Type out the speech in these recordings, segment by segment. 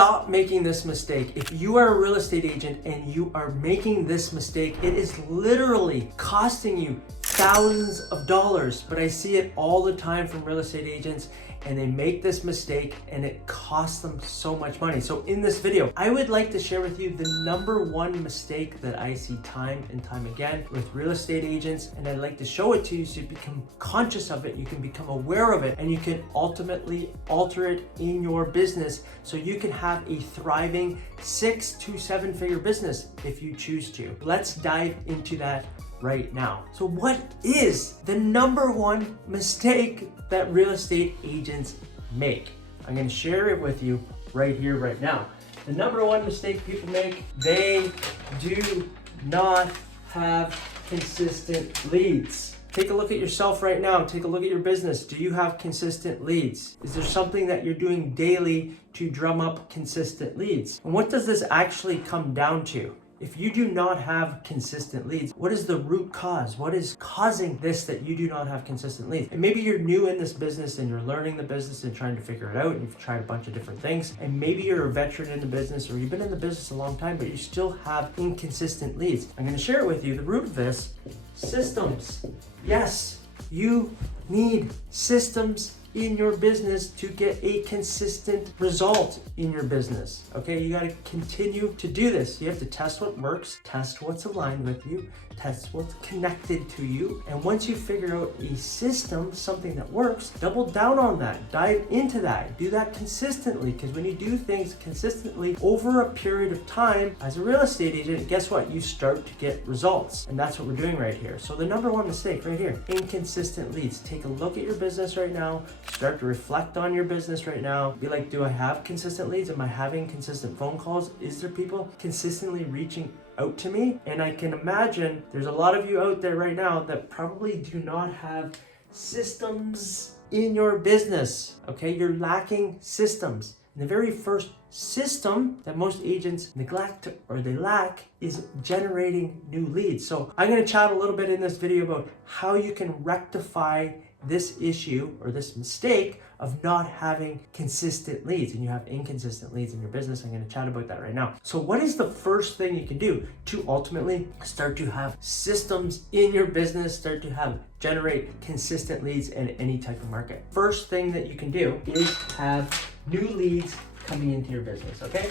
Stop making this mistake. If you are a real estate agent and you are making this mistake, it is literally costing you thousands of dollars. But I see it all the time from real estate agents, and they make this mistake and it costs them so much money. So in this video, I would like to share with you the #1 mistake that I see time and time again with real estate agents. And I'd like to show it to you so you become conscious of it, you can become aware of it, and you can ultimately alter it in your business so you can have a thriving 6 to 7 figure business if you choose to. Let's dive into that right now. So what is the #1 mistake that real estate agents make? I'm going to share it with you right here, right now. The #1 mistake people make, they do not have consistent leads. Take a look at yourself right now. Take a look at your business. Do you have consistent leads? Is there something that you're doing daily to drum up consistent leads? And what does this actually come down to? If you do not have consistent leads, what is the root cause? What is causing this that you do not have consistent leads? And maybe you're new in this business and you're learning the business and trying to figure it out, and you've tried a bunch of different things. And maybe you're a veteran in the business, or you've been in the business a long time, but you still have inconsistent leads. I'm going to share it with you. The root of this, systems. Yes, you need systems in your business to get a consistent result in your business. Okay, you got to continue to do this. You have to test what works, test what's aligned with you, test what's connected to you. And once you figure out a system, something that works, double down on that, dive into that, do that consistently. Because when you do things consistently over a period of time as a real estate agent, guess what? You start to get results. And that's what we're doing right here. So the #1 mistake right here, inconsistent leads. Take a look at your business right now. Start to reflect on your business right now. Be like, do I have consistent leads? Am I having consistent phone calls? Is there people consistently reaching out to me? And I can imagine there's a lot of you out there right now that probably do not have systems in your business. Okay, you're lacking systems. And the very first system that most agents neglect or they lack is generating new leads. So I'm going to chat a little bit in this video about how you can rectify this issue or this mistake of not having consistent leads, and you have inconsistent leads in your business. I'm going to chat about that right now. So what is the first thing you can do to ultimately start to have systems in your business, start to generate consistent leads in any type of market? First thing that you can do is have new leads coming into your business, okay?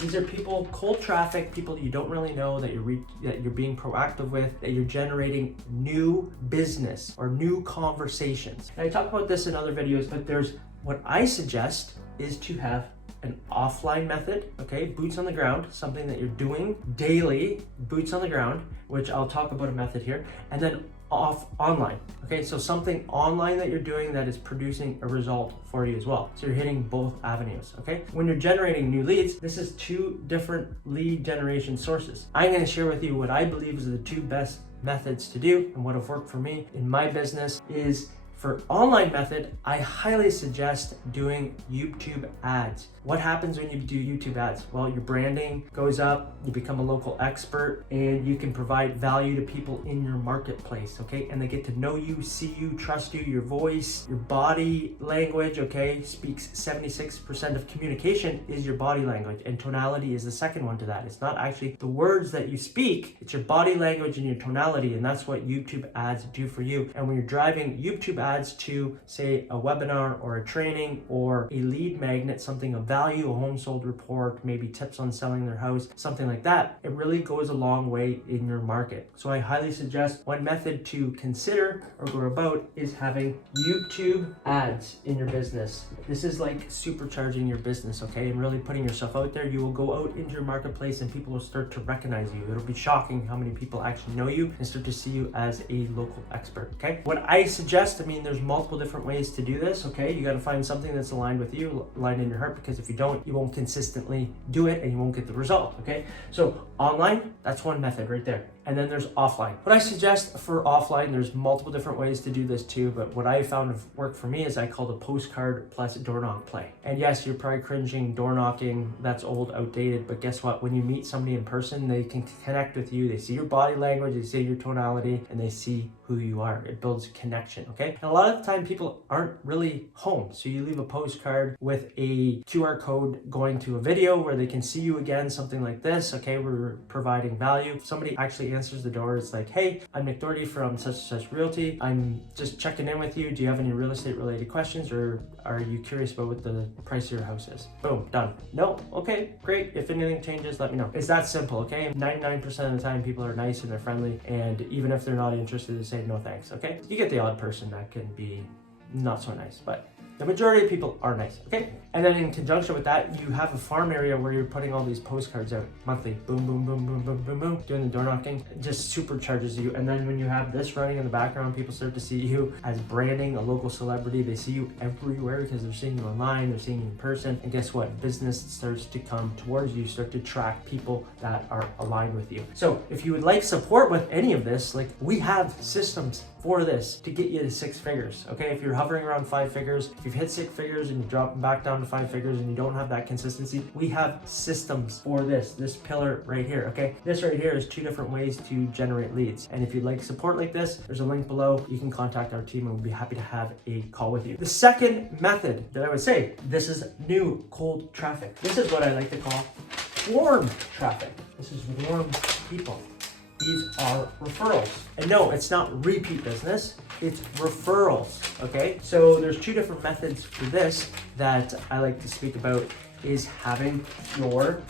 These are people, cold traffic, people you don't really know, that you're being proactive with, that you're generating new business or new conversations. And I talk about this in other videos, but what I suggest is to have an offline method, okay? Boots on the ground, something that you're doing daily, boots on the ground, which I'll talk about a method here, and then online, okay? So something online that you're doing that is producing a result for you as well. So you're hitting both avenues, okay? When you're generating new leads, this is 2 different lead generation sources. I'm gonna share with you what I believe is the 2 best methods to do, and what have worked for me in my business is, for online method, I highly suggest doing YouTube ads. What happens when you do YouTube ads? Well, your branding goes up, you become a local expert, and you can provide value to people in your marketplace, okay? And they get to know you, see you, trust you, your voice, your body language, okay? Speaks 76% of communication is your body language, and tonality is the second one to that. It's not actually the words that you speak, it's your body language and your tonality, and that's what YouTube ads do for you. And when you're driving YouTube ads to, say, a webinar or a training or a lead magnet, something of value, a home sold report, maybe tips on selling their house, something like that, it really goes a long way in your market. So I highly suggest one method to consider or go about is having YouTube ads in your business. This is like supercharging your business, okay? And really putting yourself out there. You will go out into your marketplace and people will start to recognize you. It'll be shocking how many people actually know you and start to see you as a local expert, okay? What I suggest, there's multiple different ways to do this, okay? You got to find something that's aligned with you, aligned in your heart, because if you don't, you won't consistently do it and you won't get the result, okay? So online, that's one method right there. And then there's offline. What I suggest for offline, there's multiple different ways to do this too, but what I found have worked for me is I call the postcard plus door knock play. And yes, you're probably cringing, door knocking, that's old, outdated, but guess what? When you meet somebody in person, they can connect with you, they see your body language, they see your tonality, and they see who who you are. It builds connection, okay? And a lot of the time people aren't really home. So you leave a postcard with a QR code going to a video where they can see you again, something like this, okay? We're providing value. If somebody actually answers the door, it's like, hey, I'm Nick Doherty from such and such realty. I'm just checking in with you. Do you have any real estate related questions, or are you curious about what the price of your house is? Boom, done. No, okay, great. If anything changes, let me know. It's that simple, okay? 99% of the time people are nice and they're friendly, and even if they're not interested, they say no thanks, okay? You get the odd person that can be not so nice, but the majority of people are nice, okay? And then in conjunction with that, you have a farm area where you're putting all these postcards out monthly. Boom, boom, boom, boom, boom, boom, boom. Doing the door knocking just supercharges you. And then when you have this running in the background, people start to see you as branding, a local celebrity. They see you everywhere because they're seeing you online, they're seeing you in person. And guess what? Business starts to come towards you, start to attract people that are aligned with you. So if you would like support with any of this, like we have systems for this to get you to 6 figures, okay? If you're hovering around 5 figures, if you've hit 6 figures and you drop back down to 5 figures and you don't have that consistency, we have systems for this pillar right here, okay? This right here is 2 different ways to generate leads. And if you'd like support like this, there's a link below. You can contact our team and we'll be happy to have a call with you. The second method that I would say, this is new cold traffic. This is what I like to call warm traffic. This is warm people. These are referrals. And no, it's not repeat business, it's referrals, okay? So there's 2 different methods for this that I like to speak about, is having your,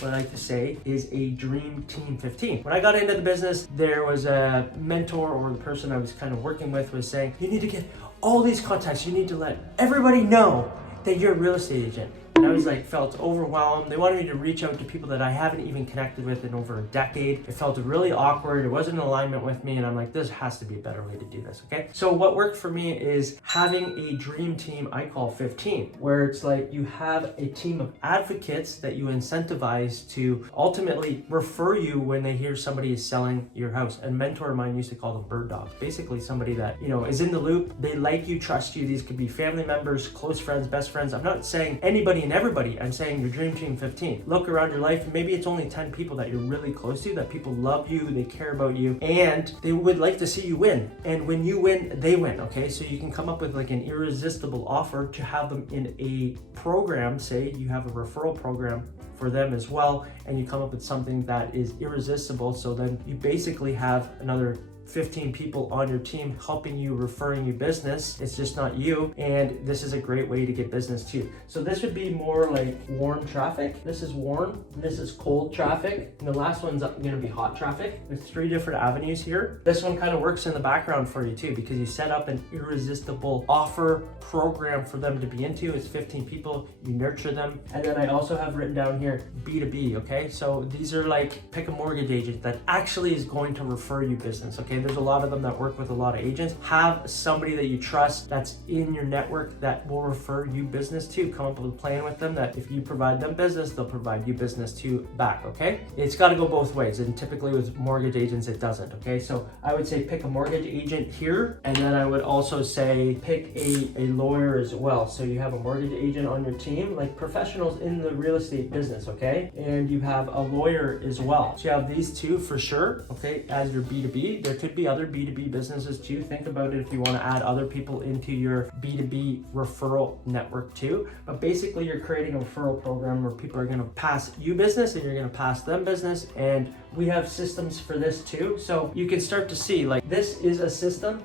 what I like to say is a dream team 15. When I got into the business, there was a mentor, or the person I was kind of working with was saying, you need to get all these contacts, you need to let everybody know that you're a real estate agent. And I was like, felt overwhelmed. They wanted me to reach out to people that I haven't even connected with in over a decade. It felt really awkward. It wasn't in alignment with me. And I'm like, this has to be a better way to do this, okay? So what worked for me is having a dream team I call 15, where it's like you have a team of advocates that you incentivize to ultimately refer you when they hear somebody is selling your house. And a mentor of mine used to call them bird dogs. Basically somebody that, you know, is in the loop. They like you, trust you. These could be family members, close friends, best friends. I'm not saying anybody and everybody, I'm saying your dream team 15. Look around your life, maybe it's only 10 people that you're really close to, that people love you, they care about you, and they would like to see you win. And when you win, they win, okay? So you can come up with like an irresistible offer to have them in a program. Say you have a referral program for them as well, and you come up with something that is irresistible. So then you basically have another 15 people on your team helping you, referring you business. It's just not you. And this is a great way to get business too. So this would be more like warm traffic. This is warm, this is cold traffic, and the last one's gonna be hot traffic. There's 3 different avenues here. This one kind of works in the background for you too, because you set up an irresistible offer program for them to be into. It's 15 people, you nurture them. And then I also have written down here B2B, okay? So these are like, pick a mortgage agent that actually is going to refer you business, okay? There's a lot of them that work with a lot of agents. Have somebody that you trust that's in your network that will refer you business to. Come up with a plan with them that if you provide them business, they'll provide you business too back, okay? It's got to go both ways, and typically with mortgage agents, it doesn't, okay? So I would say pick a mortgage agent here, and then I would also say pick a lawyer as well. So you have a mortgage agent on your team, like professionals in the real estate business, okay? And you have a lawyer as well. So you have these 2 for sure, okay, as your B2B. There could be other B2B businesses too. Think about it if you want to add other people into your B2B referral network too. But basically you're creating a referral program where people are going to pass you business and you're going to pass them business. And we have systems for this too. So you can start to see, like, this is a system.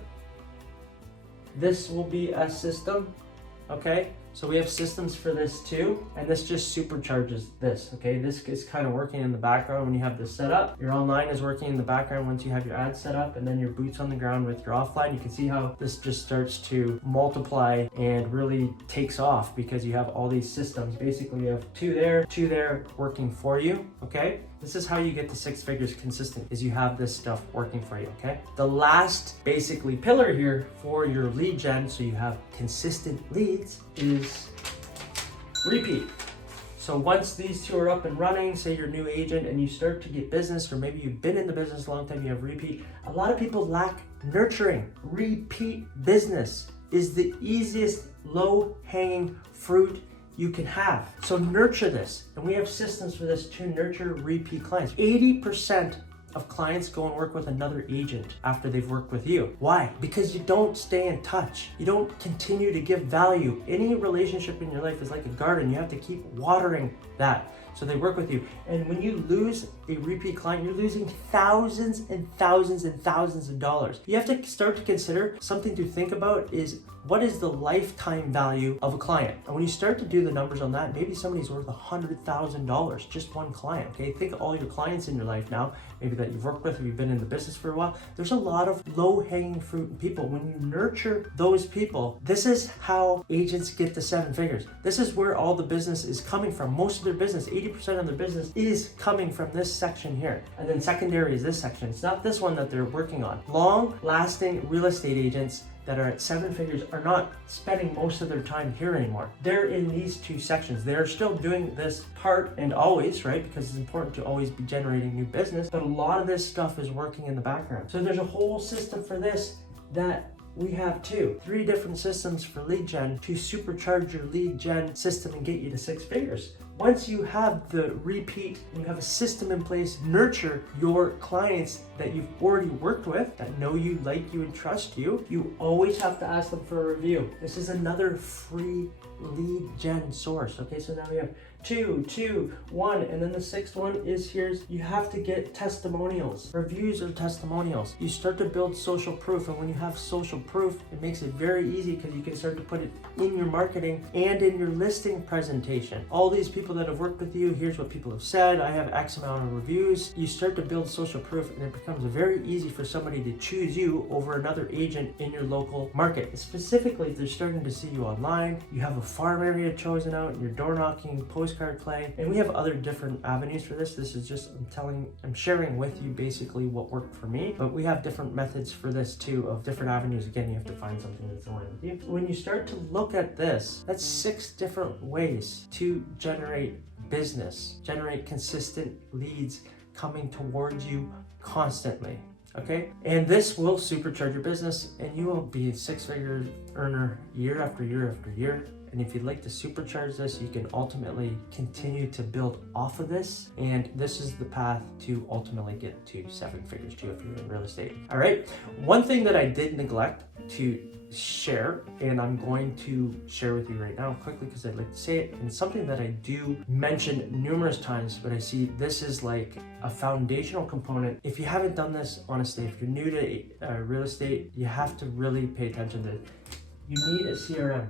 This will be a system, okay? So we have systems for this too, and this just supercharges this, okay? This is kind of working in the background when you have this set up. Your online is working in the background once you have your ad set up, and then your boots on the ground with your offline. You can see how this just starts to multiply and really takes off because you have all these systems. Basically, you have 2 there working for you, okay? This is how you get to 6 figures consistent, is you have this stuff working for you, okay? The last basically pillar here for your lead gen, so you have consistent leads, is repeat. So once these 2 are up and running, say you're a new agent and you start to get business, or maybe you've been in the business a long time, you have repeat. A lot of people lack nurturing. Repeat business is the easiest low-hanging fruit you can have. So nurture this. And we have systems for this to nurture repeat clients. 80% of clients go and work with another agent after they've worked with you. Why? Because you don't stay in touch. You don't continue to give value. Any relationship in your life is like a garden. You have to keep watering that so they work with you. And when you lose a repeat client, you're losing thousands and thousands and thousands of dollars. You have to start to consider something to think about is what is the lifetime value of a client? And when you start to do the numbers on that, maybe somebody's worth $100,000, just one client, okay? Think of all your clients in your life now, maybe that you've worked with or you've been in the business for a while. There's a lot of low-hanging fruit people. When you nurture those people, this is how agents get to 7 figures. This is where all the business is coming from. Most of their business, 80% of their business is coming from this section here. And then secondary is this section. It's not this one that they're working on. Long-lasting real estate agents that are at 7 figures are not spending most of their time here anymore. They're in these 2 sections. They're still doing this part and always, right? Because it's important to always be generating new business, but a lot of this stuff is working in the background. So there's a whole system for this that we have 3 different systems for lead gen to supercharge your lead gen system and get you to 6 figures. Once you have the repeat and you have a system in place, nurture your clients that you've already worked with, that know you, like you, and trust you, you always have to ask them for a review. This is another free lead gen source. Okay, so now we have 2, 1, and then the 6th one is you have to get testimonials. Reviews are testimonials. You start to build social proof, and when you have social proof, it makes it very easy because you can start to put it in your marketing and in your listing presentation. All these people that have worked with you, here's what people have said, I have X amount of reviews. You start to build social proof, and it becomes very easy for somebody to choose you over another agent in your local market. Specifically, if they're starting to see you online, you have a farm area chosen out, and you're door knocking, postcard play, and we have other different avenues for this. This is just, I'm sharing with you basically what worked for me, but we have different methods for this too, of different avenues. Again, you have to find something that's aligned with you. When you start to look at this, that's 6 different ways to generate business, generate consistent leads coming towards you constantly. Okay, and this will supercharge your business, and you will be a 6-figure earner year after year after year. And if you'd like to supercharge this, you can ultimately continue to build off of this. And this is the path to ultimately get to 7 figures too if you're in real estate. All right. One thing that I did neglect to share, and I'm going to share with you right now quickly because I'd like to say it, and something that I do mention numerous times, but I see this is like a foundational component. If you haven't done this, honestly, if you're new to real estate, you have to really pay attention to it. You need a CRM.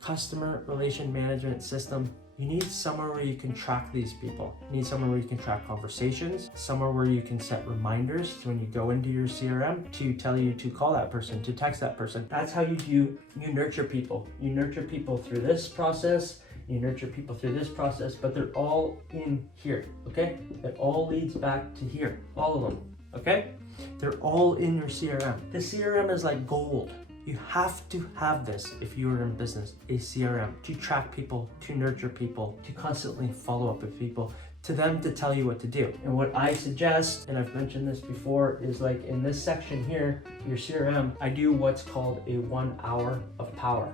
Customer relation management system. You need somewhere where you can track these people. You need somewhere where you can track conversations, somewhere where you can set reminders when you go into your CRM to tell you to call that person, to text that person. That's how you nurture people. You nurture people through this process, you nurture people through this process, but they're all in here, okay? It all leads back to here, all of them, okay? They're all in your CRM. The CRM is like gold. You have to have this if you are in business, a CRM, to track people, to nurture people, to constantly follow up with people, to them to tell you what to do. And what I suggest, and I've mentioned this before, is like in this section here, your CRM, I do what's called a 1 hour of power.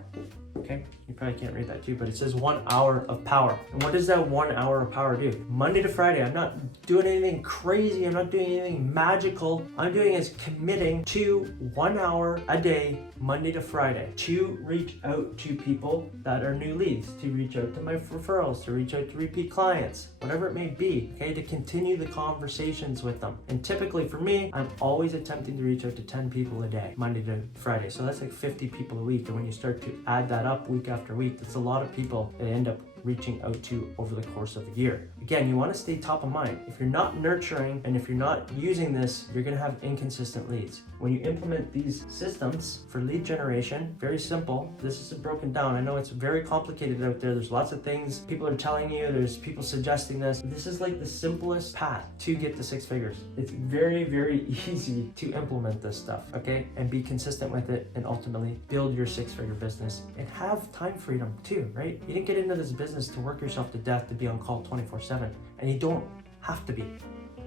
Okay, you probably can't read that too, but it says 1 hour of power. And what does that 1 hour of power do? Monday to Friday, I'm not doing anything crazy. I'm not doing anything magical. I'm doing is committing to 1 hour a day, Monday to Friday, to reach out to people that are new leads, to reach out to my referrals, to reach out to repeat clients, whatever it may be, okay, to continue the conversations with them. And typically for me, I'm always attempting to reach out to 10 people a day, Monday to Friday. So that's like 50 people a week. And when you start to add that up week after week, that's a lot of people that end up reaching out to over the course of a year. Again, you want to stay top of mind. If you're not nurturing and if you're not using this, you're going to have inconsistent leads. When you implement these systems for lead generation, very simple. This is broken down. I know it's very complicated out there. There's lots of things people are telling you. There's people suggesting this. This is like the simplest path to get to 6 figures. It's very, very easy to implement this stuff, okay? And be consistent with it and ultimately build your 6-figure business and have time freedom too, right? You didn't get into this business to work yourself to death to be on call 24/7, and you don't have to be.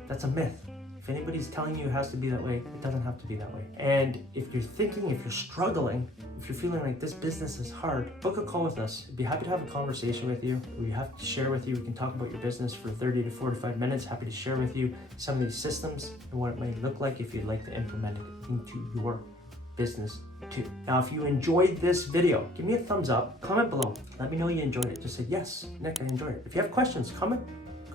That's a myth. If anybody's telling you it has to be that way, it doesn't have to be that way. And if you're thinking, if you're struggling, if you're feeling like this business is hard, book a call with us. I'd be happy to have a conversation with you. We have to share with you. We can talk about your business for 30 to 45 minutes. Happy to share with you some of these systems and what it might look like if you'd like to implement it into your business too. Now, if you enjoyed this video, give me a thumbs up, comment below. Let me know you enjoyed it. Just say, yes, Nick, I enjoyed it. If you have questions, comment.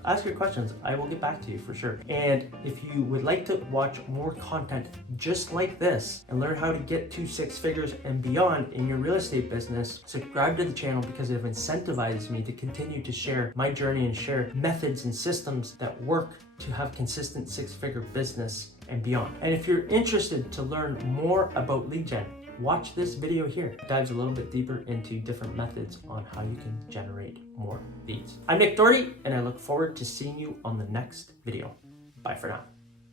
Ask your questions. I will get back to you for sure. And if you would like to watch more content just like this and learn how to get to 6 figures and beyond in your real estate business, subscribe to the channel because it incentivizes me to continue to share my journey and share methods and systems that work to have consistent 6-figure business and beyond. And if you're interested to learn more about lead gen, watch this video here. It dives a little bit deeper into different methods on how you can generate more leads. I'm Nick Doherty, and I look forward to seeing you on the next video. Bye for now.